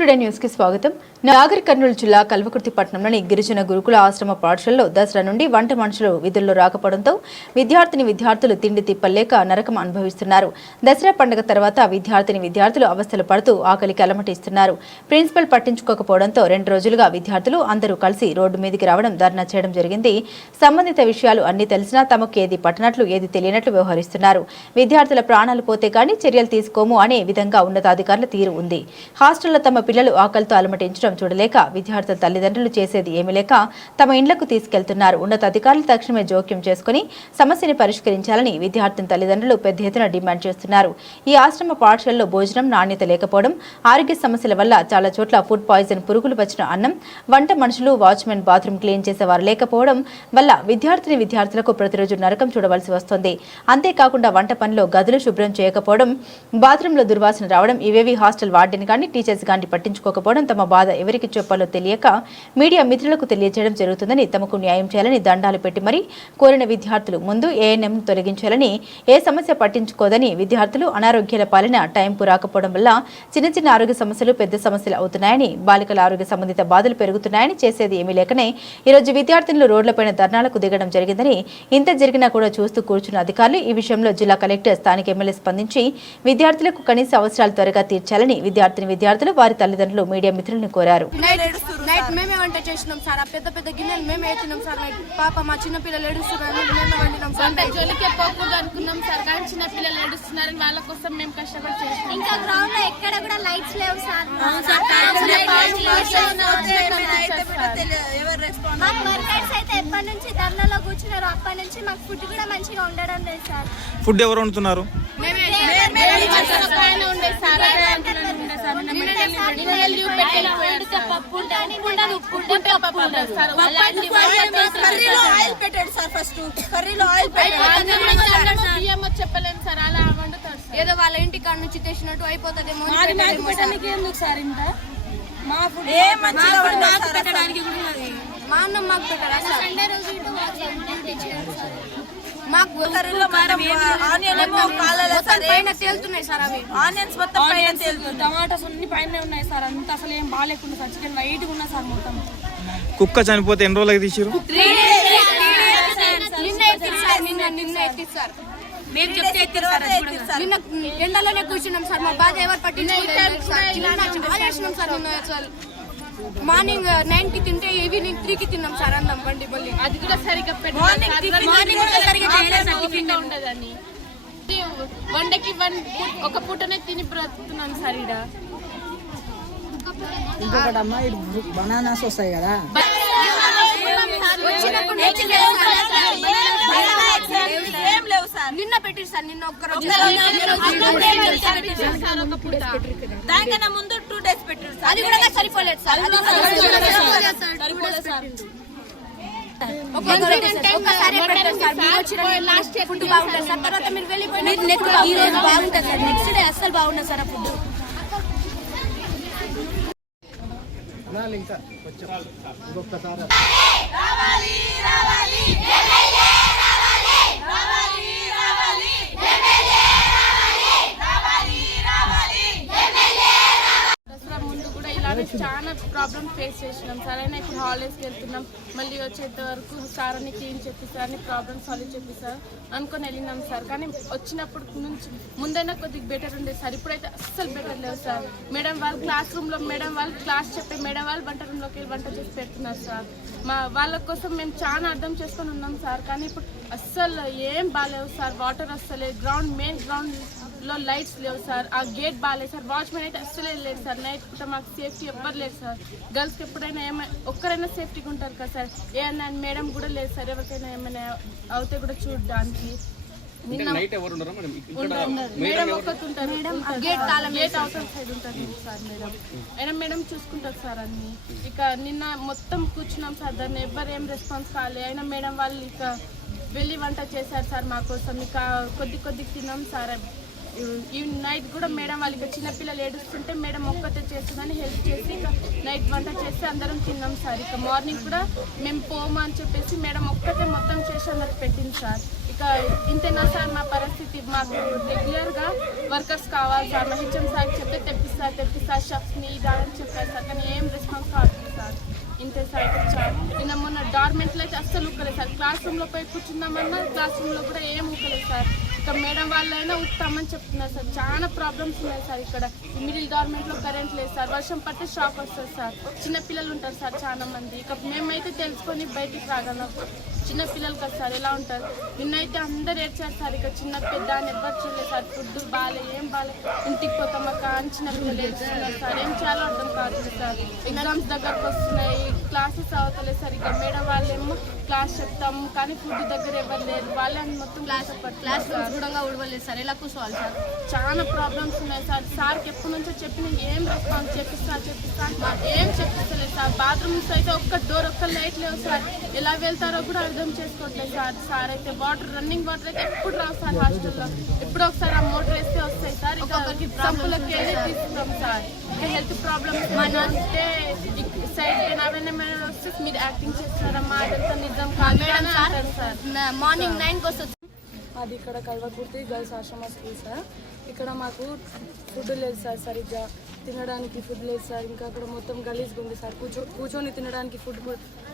Today న్యూస్కి స్వాగతం. నాగర్ కర్నూలు జిల్లా కల్వకుర్తి పట్టణంలోని గిరిజన గురుకుల ఆశ్రమ పాఠశాలలో దసరా నుండి వంట మనుషులు విధుల్లో రాకపోవడంతో విద్యార్థిని విద్యార్థులు తిండి తిప్పలేక నరకం అనుభవిస్తున్నారు. దసరా పండుగ తర్వాత విద్యార్థిని విద్యార్థులు అవస్థలు పడుతూ ఆకలికి అలమటిస్తున్నారు. ప్రిన్సిపల్ పట్టించుకోకపోవడంతో రెండు రోజులుగా విద్యార్థులు అందరూ కలిసి రోడ్డు మీదకి రావడం ధర్నా చేయడం జరిగింది. సంబంధిత విషయాలు అన్ని తెలిసినా తమకు ఏది పట్టనట్లు ఏది తెలియనట్లు వ్యవహరిస్తున్నారు. విద్యార్థుల ప్రాణాలు పోతే కానీ చర్యలు తీసుకోము అనే విధంగా ఉన్నతాధికారుల తీరు ఉంది. హాస్టల్లో తమ పిల్లలు ఆకలితో అలమటించడం చూడలేక విద్యార్థుల తల్లిదండ్రులు చేసేది ఏమీ లేక తమ ఇండ్లకు తీసుకెళ్తున్నారు. ఉన్నతాధికారులు తక్షణమే జోక్యం చేసుకుని సమస్యని పరిష్కరించాలని విద్యార్థిని తల్లిదండ్రులు పెద్ద ఎత్తున డిమాండ్ చేస్తున్నారు. ఈ ఆశ్రమ పాఠశాలలో భోజనం నాణ్యత లేకపోవడం ఆరోగ్య సమస్యల వల్ల చాలా చోట్ల ఫుడ్ పాయిజన్ పురుగులు వచ్చిన అన్నం వంట మనుషులు వాచ్మెన్ బాత్రూమ్ క్లీన్ చేసేవారు లేకపోవడం వల్ల విద్యార్థిని విద్యార్థులకు ప్రతిరోజు నరకం చూడవలసి వస్తుంది. అంతేకాకుండా వంట పనిలో గదులు శుభ్రం చేయకపోవడం బాత్రూంలో దుర్వాసన రావడం ఇవేవి హాస్టల్ వార్డెన్ కానీ టీచర్స్ కానీ పట్టించుకోకపోవడం తమ బాధ ఎవరికి చెప్పాలో తెలియక మీడియా మిత్రులకు తెలియజేయడం జరుగుతుందని తమకు న్యాయం చేయాలని దండాలు పెట్టి మరీ కోరిన విద్యార్థులు ముందు ఏఎన్ఎం తొలగించాలని ఏ సమస్య పట్టించుకోదని విద్యార్థులు అనారోగ్యాల పాలన టైంకు రాకపోవడం వల్ల చిన్న చిన్న ఆరోగ్య సమస్యలు పెద్ద సమస్యలు అవుతున్నాయని బాలికల ఆరోగ్య సంబంధిత బాధలు పెరుగుతున్నాయని చేసేది ఏమీ లేకనే ఈరోజు విద్యార్థినులు రోడ్లపైన ధర్నాలకు దిగడం జరిగిందని ఇంత జరిగినా కూడా చూస్తూ కూర్చున్న అధికారులు ఈ విషయంలో జిల్లా కలెక్టర్ స్థానిక ఎమ్మెల్యే స్పందించి విద్యార్థులకు కనీస అవసరాలు త్వరగా తీర్చాలని విద్యార్థిని విద్యార్థులు వారి తల్లిదండ్రులు మీడియా మిత్రులను కోరారు. మేమే వంట చేసినాం సార్. ఆ పెద్ద పెద్ద గిన్నెలు మేమే ఎత్తినాం సార్. పాప మా చిన్న పిల్లలు ఏడుస్తున్నారు. మేమే వండినాం సార్. వంట జోలికే పోకూడదు అనుకున్నాం సార్. కానీ చిన్న పిల్లలు ఏడుస్తున్నారని వాళ్ళ కోసం మేము కష్టపడి చేసినాం ఇంకా గ్రౌండ్లో ఎక్కడ కూడా లైట్స్ లేవు సార్. మాకు వర్కర్స్ అయితే ఎప్పటి నుంచి ధర్నాలో కూర్చున్నారు? అప్పటి నుంచి మాకు ఫుడ్ కూడా మంచిగా ఉండడం లేదు సార్. ఫుడ్ ఎవరు వండుతున్నారు? సార్. పప్పు ఆయిల్ పెట్టాడు ఫస్ట్. కర్రీలో ఆయిల్ పెట్టాడు. చెప్పలేము అలా వండుతారు ఏదో వాళ్ళ ఇంటి కాడ నుంచి తెచ్చినట్టు అయిపోతుందేమో. ఎందుకు సార్ ఇంత? మా ఫుడ్ అన్న మాకు పెట్టారా సార్? సండే రోజు మాకు తేలుతున్నాయి సార్ అవి. ఆనియన్స్ మొత్తం పైన టమాటాస్ అన్ని పైన ఉన్నాయి సార్. అంత అసలు ఏం బాగాలేకుండా సార్. చికెన్ వైట్గా ఉన్నా సార్ మొత్తం. కుక్క చనిపోతే ఎన్ని రోజులకి తీసిరు నిన్న ఎత్తిరు సార్. నిన్న నిన్న ఎత్తిరు సార్. మేము చెప్తే ఎత్తిరు సార్ అది కూడా సార్. నిన్న ఎండలోనే కూర్చున్నాం సార్. మా బాధ ఎవరు పట్టించుకోలేదు. సార్. నిన్న చాలా చేసినాం సార్ నిన్న అసలు మార్నింగ్ నైన్కి తింటే ఈవినింగ్ త్రీ కి తిన్నాం సార్ అన్నం బండి మళ్ళీ. అది కూడా సరిగ్గా మార్నింగ్ కూడా సరిగ్గా చేయలేదు ఉండదని. వండకి వన్ ఒక పూటనే తిని బ్రతుకుతున్నాం సార్ ఈడ. ఇంకొకటి అమ్మ బనానాస్ వస్తాయి కదా. నిన్న పెట్టిరు సార్ నిన్న ఒక్క రోజు దానికన్నా ముందు డేస్ పెట్టారు సార్. అది కూడా సరిపోలేదు సార్. అది సరిపోలేదు సార్. ఫుడ్ బాగుంటుంది సార్. తర్వాత మీరు వెళ్ళిపోయిన ఈ రోజు బాగుంటుంది సార్. నెక్స్ట్ డే అస్సలు బాగుంటుంది సార్ ఆ ఫుడ్. దసరా ముందు కూడా ఇలానే చాలా ప్రాబ్లమ్ ఫేస్ చేసినాం. సార్ అయినా ఇప్పుడు హాలిడేస్కి వెళ్తున్నాం. మళ్ళీ వచ్చేంత వరకు సార్ అని క్లీన్ చెప్పిస్తారు అని ప్రాబ్లమ్ సాల్వ్ చెప్పిస్తారు అనుకొని వెళ్ళినాం సార్. కానీ వచ్చినప్పటి నుంచి ముందైనా కొద్దిగా బెటర్ ఉండేది సార్. ఇప్పుడైతే అస్సలు బెటర్ లేవు సార్. మేడం వాళ్ళు క్లాస్ రూమ్లో మేడం వాళ్ళు క్లాస్ చెప్పే మేడం వాళ్ళు వంట రూమ్లోకి వెళ్ళి వంట చేసి పెడుతున్నారు సార్. మా వాళ్ళ కోసం మేము చాలా అర్థం చేసుకొని ఉన్నాం సార్. కానీ ఇప్పుడు అస్సలు ఏం బాగాలేవు సార్. వాటర్ వస్తలేదు గ్రౌండ్ మెయిన్ గ్రౌండ్ లో లైట్స్ లేవు సార్. ఆ గేట్ బాగాలేదు సార్. వాచ్మెన్ అయితే అస్సలే లేదు సార్. నైట్ పూట మాకు సేఫ్టీ ఎవ్వరు లేదు సార్. గర్ల్స్కి ఎప్పుడైనా ఏమైనా ఒక్కరైనా సేఫ్టీగా ఉంటారు కదా సార్. ఏమన్నా మేడం కూడా లేదు సార్. ఎవరికైనా ఏమైనా అవుతే కూడా చూడడానికి. మేడం? ఒక్కటి ఉంటారు. గేట్ తాళం గేట్ అవతల సైడ్ ఉంటుంది సార్ మేడం. అయినా మేడం చూసుకుంటారు సార్ అన్ని. ఇక నిన్న మొత్తం కూర్చున్నాం సార్. దాన్ని ఎవ్వరు ఏం రెస్పాన్స్ కాలే. అయినా మేడం వాళ్ళు ఇక వెళ్ళి వంట చేశారు సార్ మా కోసం. ఇక కొద్ది కొద్ది తిన్నాం సార్. ఈ నైట్ కూడా మేడం వాళ్ళకి చిన్నపిల్లలు ఏడుస్తుంటే మేడం ఒక్కతే చేస్తుందని హెల్ప్ చేసి ఇక నైట్ వంట చేసి అందరం తిన్నాం సార్. ఇక మార్నింగ్ కూడా మేము పోము అని చెప్పేసి మేడం ఒక్కతే మొత్తం చేసి అందరికి పెట్టింది సార్. ఇక ఇంతేనా సార్ మా పరిస్థితి మాకు రెగ్యులర్గా వర్కర్స్ కావాలి సార్. మా హెచ్ఎం సార్ చెప్తే తెప్పిస్తారు తెప్పిస్తారు షఫ్స్ని ఇలా అని చెప్పారు సార్. కానీ ఏం రెస్పాన్స్ కాదు సార్. ఇంతే సార్ ఇక్కడ నిన్న మొన్న డార్మెంట్లో అయితే అస్సలు ఉక్కలేదు సార్. క్లాస్ రూమ్లో పోయి కూర్చున్నామన్నా క్లాస్ రూమ్లో కూడా ఏం ఉక్కలేదు సార్. ఇక మేడం వాళ్ళైనా ఉక్తామని చెప్తున్నారు సార్. చాలా ప్రాబ్లమ్స్ ఉన్నాయి సార్ ఇక్కడ. మిడిల్ డార్మెంట్లో కరెంట్ లేదు సార్. వర్షం పడితే షాక్ వస్తుంది సార్. చిన్న పిల్లలు ఉంటారు సార్ చాలా మంది ఇక మేమైతే తెలుసుకొని బయటికి రాగలం. చిన్న పిల్లలు కదా సార్ ఎలా ఉంటారు? నిన్నైతే అందరు ఏడ్చారు సార్ ఇక చిన్న పెద్ద అని ఎవ్వరు చూడలేదు సార్ ఫుడ్ బాగాలే ఏం బాగాలే ఇంటికి పోతాం అక్క అని చిన్న పిల్లలు ఏడ్చున్నారు సార్. ఏం చేయాలో అర్థం కావట్లేదు సార్. ఎగ్జామ్స్ దగ్గరకు వస్తున్నాయి క్లాసెస్ అవుతలేదు సార్. ఇక మేడం వాళ్ళేమో క్లాస్ చెప్తాం కానీ ఫుడ్ దగ్గర ఎవరు లేరు. వాళ్ళే మొత్తం క్లాస్ క్లాస్ కూడా ఉడవలేదు సార్. ఎలా కూర్చోవాలి సార్? చాలా ప్రాబ్లమ్స్ ఉన్నాయి సార్. సార్కి ఎప్పటి నుంచో చెప్పి నేను ఏం రెస్పాన్స్ చెప్పిస్తా చెప్పిస్తా. ఏం చెప్పిస్తలేదు సార్. బాత్రూమ్స్ అయితే ఒక్క డోర్ ఒక్క లైట్ లేవు సార్. ఎలా వెళ్తారో కూడా అర్థం చేసుకోవట్లేదు సార్. సార్ అయితే వాటర్ రన్నింగ్ వాటర్ అయితే ఎప్పుడు రావు సార్ హాస్టల్లో. ఎప్పుడు ఒకసారి ఆ మోటార్ వేస్తే వస్తాయి సార్. ఒక్కొక్కరికి సంపులకి వెళ్ళి తీసుకుంటాం సార్. హెల్త్ ప్రాబ్లమ్స్ మన అంటే సైడ్ మేము వస్తే మీరు యాక్టింగ్ చేస్తున్నారమ్మా అదంతా నిజం కాదు అని అంటారు సార్. మార్నింగ్ నైన్కి వస్తుంది అది ఇక్కడ కల్వకుర్తి గర్ల్స్ ఆశ్రమ స్కూల్ సార్. ఇక్కడ మాకు ఫుడ్ లేదు సార్ సరిగ్గా. తినడానికి ఫుడ్ లేదు సార్. ఇంకా అక్కడ మొత్తం గలీజ్గా ఉంది సార్. కూర్చో కూర్చొని తినడానికి ఫుడ్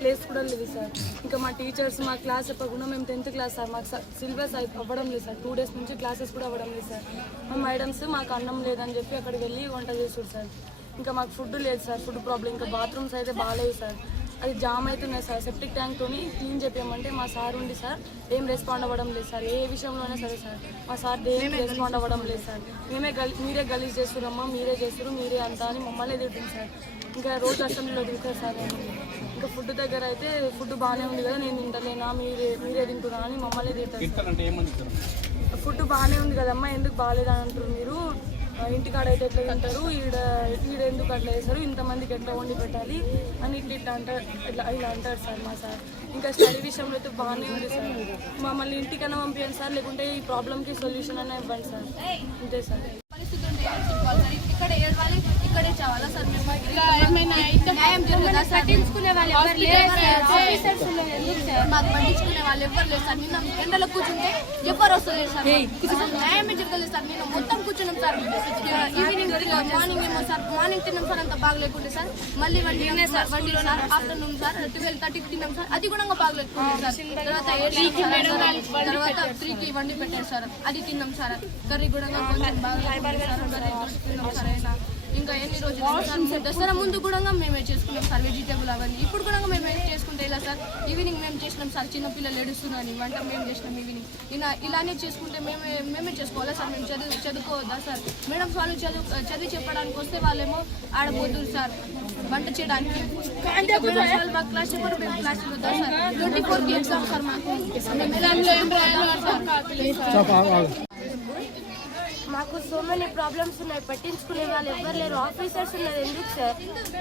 ప్లేస్ కూడా లేదు సార్. ఇంకా మా టీచర్స్ మా క్లాస్ చెప్పకుండా మేము టెన్త్ క్లాస్ సార్. మాకు సిలబస్ అవ్వడం లేదు సార్. టూ డేస్ నుంచి క్లాసెస్ కూడా అవ్వడం లేదు సార్. మా మేడమ్స్ మాకు అన్నం లేదని చెప్పి అక్కడికి వెళ్ళి వంట చేస్తారు సార్. ఇంకా మాకు ఫుడ్ లేదు సార్. ఫుడ్ ప్రాబ్లం ఇంకా బాత్రూమ్స్ అయితే బాగాలేవు సార్. అది జామ్ అవుతున్నాయి సార్ సెప్టిక్ ట్యాంక్తోని క్లీన్ చెప్పామంటే మా సార్ ఉండి సార్ ఏం రెస్పాండ్ అవ్వడం లేదు సార్ ఏ విషయంలోనే సరే సార్ మా సార్ దేనికి రెస్పాండ్ అవ్వడం లేదు సార్. మేమే గలి మీరే గలీజ్ చేస్తురమ్మా మీరే చేస్తురు మీరే అంతా అని మమ్మల్ని తింటుంది సార్. ఇంకా రోజు అసెంబ్లీలో తింటారు సార్ ఇంకా ఫుడ్ దగ్గర అయితే ఫుడ్ బాగానే ఉంది కదా నేను తింటలేనా మీరే మీరే తింటున్నా అని మమ్మల్ని తింటారు ఫుడ్ బాగానే ఉంది కదమ్మా ఎందుకు బాగాలేదని అంటారు మీరు? ఇంటికాడ అయితే ఎట్లా తింటారు? ఈడ ఈడ ఎందుకు అట్లా చేస్తారు? ఇంతమందికి ఎట్లా వండి పెట్టాలి? అని ఇట్లా ఇట్లా అంటారు ఇట్లా ఇలా అంటారు సార్ మా సార్. ఇంకా స్టడీ విషయంలో అయితే బాగానే ఉంది సార్. మమ్మల్ని ఇంటికైనా పంపించండి సార్ లేకుంటే ఈ ప్రాబ్లమ్కి సొల్యూషన్ అయినా ఇవ్వండి సార్. అంతే సార్. ఇక్కడ ఏడవాలి ఇక్కడే చావాలా సార్ మేము ఇలా ఏమైనా అయితే న్యాయం జరగదా సార్ పట్టించుకునే వాళ్ళు ఎవరు లేరు సార్. మాకు పట్టించుకునే వాళ్ళు ఎవరు లేరు సార్. నిన్న ఎండలో కూర్చుంటే ఎవరు వస్తలేదు సార్. న్యాయమే జరగలేదు సార్. కూర్చున్నాం సార్ ఈవినింగ్ మార్నింగ్ ఏమో సార్ మార్నింగ్ తిన్నాం సార్ అంత బాగలేకుంటే సార్ మళ్ళీ వండి సార్ వండిలో ఆఫ్టర్నూన్ సార్ ట్వెల్వ్ థర్టీకి తిన్నాం సార్ అది కూడా బాగలేకుంటే సార్ తర్వాత తర్వాత త్రీకి వండి పెట్టారు సార్ అది తిన్నాం సార్ కర్రీ కూడా కొంచెం బాగా సార్ ఇంకా ఎన్ని రోజులు? సార్ దసరా ముందు కూడా మేమే చేసుకున్నాం సార్ వెజిటేబుల్ అవన్నీ. ఇప్పుడు కూడా మేము చేసుకుంటే సార్. ఈవినింగ్ మేము చేసినాం సార్. చిన్న పిల్లలు ఏడుస్తున్నారని. వంట మేము చేసినాం ఈవినింగ్ ఇలా ఇలానే చేసుకుంటే మేమే మేమే చేసుకోవాలా సార్? మేము చదువు చదువుకోవద్దా సార్? మేడం వాళ్ళు చదువు చదివి చెప్పడానికి వస్తే వాళ్ళేమో ఆడబోతున్నారు సార్. వంట చేయడానికి. వాళ్ళు మాకు క్లాస్ చెప్పారు మేము క్లాస్ వద్దా సార్? ట్వంటీ ఫోర్కి ఎగ్జామ్ సార్ మాకు. మేము ఏం రాయాలో సార్. మాకు సో మెనీ ప్రాబ్లమ్స్ ఉన్నాయి. పట్టించుకునే వాళ్ళు ఎవరు లేరు. ఆఫీసర్స్ ఉన్నారు ఎందుకు సార్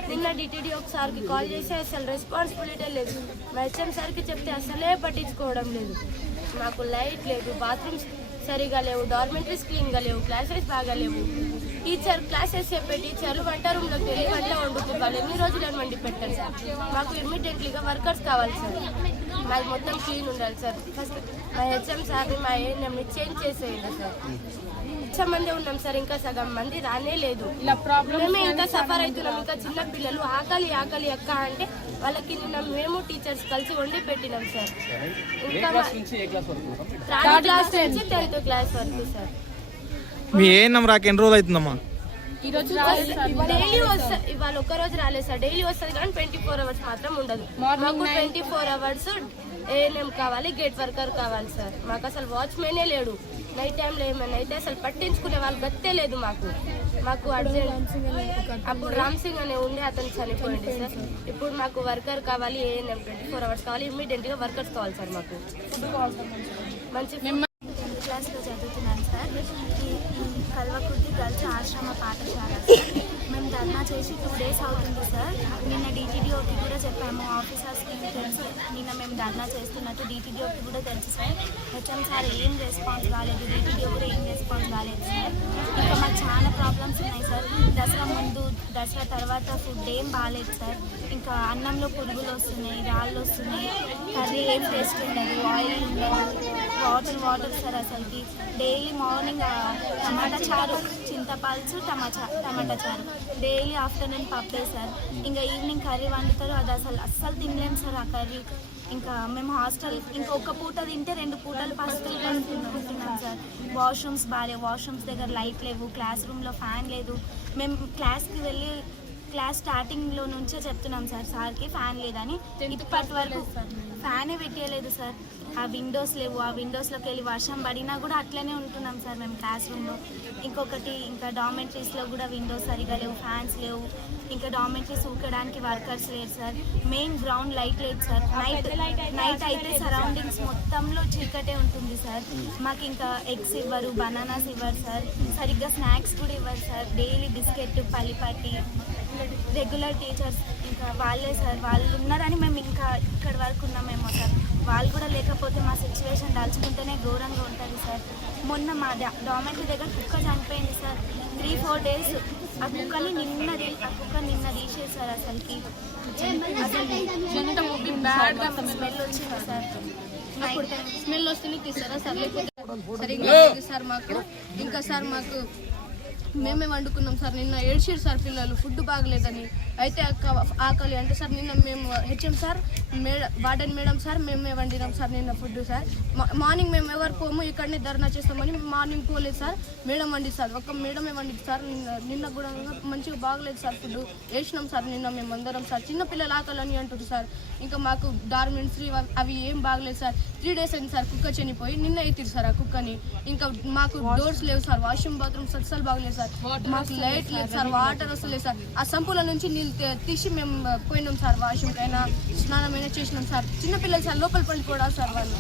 నిన్న డిటిడి ఒకసారికి కాల్ చేసి అసలు రెస్పాన్సిబిలిటీ లేదు. మా హెచ్ఎం సార్కి చెప్తే అసలే పట్టించుకోవడం లేదు. మాకు లైట్ లేదు బాత్రూమ్స్ సరిగా లేవు డార్మెంటరీస్ క్లీన్గా లేవు క్లాసెస్ బాగా లేవు. టీచర్ క్లాసెస్ చెప్పే టీచర్లు వంట రూమ్లోకి వెళ్ళి వంట వండుకోవాలి ఎన్ని రోజులు అని వండి పెట్టారు సార్ మాకు ఇమ్మీడియట్లీగా వర్కర్స్ కావాలి సార్ మాది మొత్తం క్లీన్ ఉండాలి సార్ ఫస్ట్ మా హెచ్ఎం సార్ని మా ఏఎన్ఎంని చేంజ్ చేసేయండి సార్ లక్ష మంది ఉన్నాం సార్ ఇంకా సగం మంది రానే లేదు. ఇలా ప్రాబ్లమ్ మేమే ఇంకా సఫర్ అవుతున్నాం ఇంకా చిన్న పిల్లలు ఆకలి ఆకలి అక్క అంటే వాళ్ళకి నిన్న మేము టీచర్స్ కలిసి వండి పెట్టినాం సార్. ఇంకా థర్డ్ క్లాస్ నుంచి టెన్త్ క్లాస్ వరకు సార్. మీ ఏ నమ్మ రాక ఎన్ని రోజులు అవుతుందమ్మా? డైలీ వస్తా ఇవాళ ఒక్క రోజు రాలేదు సార్. డైలీ వస్తుంది కానీ ట్వంటీ ఫోర్ అవర్స్ మాత్రం ఉండదు. మాకు ట్వంటీ ఫోర్ అవర్స్ ఏఎన్ఎం కావాలి గేట్ వర్కర్ కావాలి సార్. మాకు అసలు వాచ్మెనే లేడు. నైట్ టైంలో ఏమైనా అయితే అసలు పట్టించుకునే వాళ్ళు గత్తే లేదు మాకు. మాకు అర్జెంట్ అప్పుడు రామ్ సింగ్ అనే ఉండే అతను చనిపోయింది సార్. ఇప్పుడు మాకు వర్కర్ కావాలి ఏఎన్ఎం ట్వంటీ ఫోర్ అవర్స్ కావాలి ఇమ్మీడియట్గా వర్కర్స్ కావాలి సార్ మాకు. మంచి క్లాస్లో చదువుతున్నాను సార్. కల్వకుర్తి గర్ల్స్ ఆశ్రమ పాఠశాల. ధర్నా చేసి టూ డేస్ అవుతుంది సార్. నిన్న డీటీడీఓకి కూడా చెప్పాము ఆఫీసర్స్కి తెలుసు. నిన్న మేము ధర్నా చేస్తున్నట్టు డీటీడీఓకి కూడా తెలుసు సార్. హెచ్ఎం సార్ ఏం రెస్పాన్స్ కాలేదు డీటీడీఓ కూడా ఏం రెస్పాన్స్ కాలేదు చాలా ప్రాబ్లమ్స్ ఉన్నాయి సార్ దసరా ముందు దసరా తర్వాత ఫుడ్ ఏం బాగాలేదు సార్ ఇంకా అన్నంలో పురుగులు వస్తున్నాయి రాళ్ళు వస్తున్నాయి. కర్రీ ఏం టేస్ట్ ఉండదు. ఆయిల్ ఉండదు. వాటర్ వాటర్ సార్ అసలుకి. డైలీ మార్నింగ్ టమాటా చారు చింతపాల్సు టమాటా టమాటా చారు. డైలీ ఆఫ్టర్నూన్ పప్పే సార్ ఇంకా ఈవినింగ్ కర్రీ వండుతారు. అది అసలు అస్సలు తినలేము సార్ ఆ కర్రీ ఇంకా మేము హాస్టల్ ఇంకా ఒక పూట తింటే రెండు పూటలు హాస్టల్ ఉంటున్నాం సార్. వాష్రూమ్స్ బాగాలేవు వాష్రూమ్స్ దగ్గర లైట్ లేవు క్లాస్ రూమ్లో ఫ్యాన్ లేదు. మేము క్లాస్కి వెళ్ళి క్లాస్ స్టార్టింగ్లో నుంచే చెప్తున్నాం సార్ సార్కి ఫ్యాన్ లేదని. ఇప్పటి వరకు ఫ్యానే పెట్టలేదు సార్. ఆ విండోస్ లేవు ఆ విండోస్లోకి వెళ్ళి వర్షం పడినా కూడా అట్లనే ఉంటున్నాం సార్ మేము క్లాస్ రూమ్లో ఇంకొకటి ఇంకా డామెంటరీస్లో కూడా విండోస్ సరిగా లేవు ఫ్యాన్స్ లేవు. ఇంకా డామెంటరీస్ ఊకడానికి వర్కర్స్ లేరు సార్. మెయిన్ గ్రౌండ్ లైట్ లేదు సార్. నైట్ నైట్ అయితే సరౌండింగ్స్ మొత్తంలో చీకటే ఉంటుంది సార్. మాకు ఇంకా ఎగ్స్ ఇవ్వరు బనానాస్ ఇవ్వరు సార్. సరిగ్గా స్నాక్స్ కూడా ఇవ్వరు సార్. డైలీ బిస్కెట్ పల్లిపట్టి రెగ్యులర్ టీచర్స్ ఇంకా వాళ్ళే సార్ వాళ్ళు ఉన్నారని మేము ఇంకా ఇక్కడి వరకు ఉన్నామేమో సార్ వాళ్ళు కూడా లేకపోతే మా సిచ్యువేషన్ దాల్చుకుంటేనే ఘోరంగా ఉంటుంది సార్ మొన్న మా డామెటరీ దగ్గర కుక్క చనిపోయింది సార్ త్రీ ఫోర్ డేస్ ఆ కుక్కని నిన్నది ఆ కుక్క నిన్న తీసేసారు అసలుకి. స్మెల్ వచ్చింది సార్ స్మెల్ వస్తేనే తీస్తారా సార్ లేకపోతే సరిగ్గా లేదు సార్ మాకు. ఇంకా సార్ మాకు మేమే వండుకున్నాం సార్. నిన్న ఏడ్చారు సార్ పిల్లలు. ఫుడ్ బాగలేదని. అయితే ఆకలి అంటే సార్ నిన్న మేము హెచ్ఎం సార్ మేడ వార్డెన్ మేడం సార్ మేమే వండినాం సార్ నిన్న ఫుడ్ సార్. మార్నింగ్ మేము ఎవరు పోము ఇక్కడనే ధర్నా చేస్తామని మార్నింగ్ పోలేదు సార్. మేడం వండి సార్. ఒక మేడమే వండి సార్. నిన్న నిన్న కూడా మంచిగా బాగలేదు సార్ ఫుడ్. వేసినాం సార్ నిన్న మేము అందరం సార్. చిన్న పిల్లలు ఆకలని అంటారు సార్. ఇంకా మాకు గార్మెంట్స్ అవి ఏం బాగలేదు సార్. త్రీ డేస్ అయింది సార్ కుక్క చనిపోయి. నిన్న ఎత్తిరు సార్ ఆ కుక్కని. ఇంకా మాకు డోర్స్ లేవు సార్. వాష్రూమ్ బాత్రూమ్స్ అస్సలు బాగలేదు సార్. మాకు లైట్ లేదు సార్ వాటర్ వస్తలేదు సార్. ఆ సంపుల నుంచి నీళ్ళు తీసి మేము పోయినాం సార్ వాష్రూమ్ అయినా స్నానం అయినా చేసినాం సార్. చిన్నపిల్లలు సార్ లోపల పడి కూడా సార్ వాళ్ళు.